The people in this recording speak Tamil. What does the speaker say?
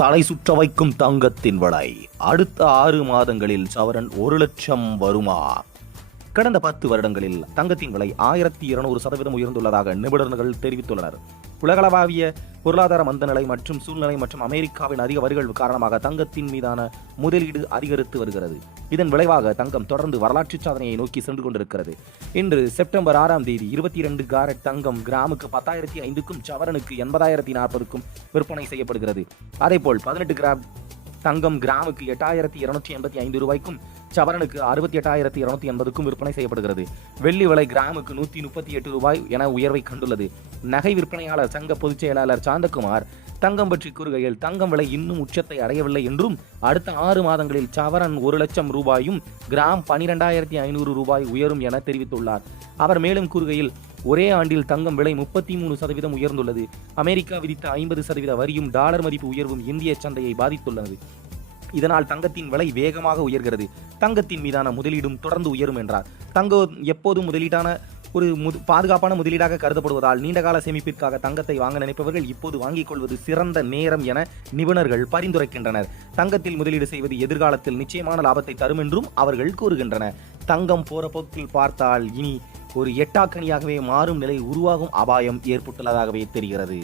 தலை சுற்ற வைக்கும் தங்கத்தின் விலை அடுத்த 6 மாதங்களில் சவரன் 1,00,000 வருமா? கடந்த 10 வருடங்களில் தங்கத்தின் விலை 1200% உயர்ந்துள்ளதாக நிபுணர்கள் தெரிவித்துள்ளனர். உலகளவாவிய பொருளாதார மந்தநிலை மற்றும் சூழ்நிலை மற்றும் அமெரிக்காவின் அதிக வரிகள் காரணமாக தங்கத்தின் மீதான முதலீடு அதிகரித்து வருகிறது. இதன் விளைவாக தங்கம் தொடர்ந்து வரலாற்று சாதனையை நோக்கி சென்று கொண்டிருக்கிறது. இன்று செப்டம்பர் 6ஆம் தேதி 22 கேரட் தங்கம் கிராமுக்கு 10,500க்கும் சவரனுக்கு 80,040க்கும் விற்பனை செய்யப்படுகிறது. அதேபோல் 18 கிராம் தங்கம் கிராமுக்கு 8,285 ரூபாய்க்கும் சவரனுக்கு 68,280க்கும் விற்பனை செய்யப்படுகிறது. வெள்ளி விலை கிராமுக்கு 138 ரூபாய் என உயர்வை கண்டுள்ளது. நகை விற்பனையாளர் சங்க பொதுச் செயலாளர் சாந்தகுமார் தங்கம் பற்றி கூறுகையில், தங்கம் விலை இன்னும் உச்சத்தை அடையவில்லை என்றும் அடுத்த 6 மாதங்களில் சவரன் 1,00,000 ரூபாயும் கிராம் 12,500 ரூபாய் உயரும் என தெரிவித்துள்ளார். அவர் மேலும் கூறுகையில், ஒரே ஆண்டில் தங்கம் விலை 33% உயர்ந்துள்ளது. அமெரிக்கா விதித்த 50% வரியும் டாலர் மதிப்பு உயர்வும் இந்திய சந்தையை பாதித்துள்ளது. இதனால் தங்கத்தின் விலை வேகமாக உயர்கிறது. தங்கத்தின் மீதான முதலீடும் தொடர்ந்து உயரும் என்றார். தங்கம் எப்போதும் முதலீட்டான ஒரு பாதுகாப்பான முதலீடாக கருதப்படுவதால் நீண்டகால சேமிப்பிற்காக தங்கத்தை வாங்க நினைப்பவர்கள் இப்போது வாங்கிக் கொள்வது சிறந்த நேரம் என நிபுணர்கள் பரிந்துரைக்கின்றனர். தங்கத்தில் முதலீடு செய்வது எதிர்காலத்தில் நிச்சயமான லாபத்தை தரும் என்றும் அவர்கள் கூறுகின்றனர். தங்கம் போற போக்கில் பார்த்தால் இனி ஒரு எட்டாக்கனியாகவே மாறும் நிலை உருவாகும் அபாயம் ஏற்பட்டுள்ளதாகவே தெரிகிறது.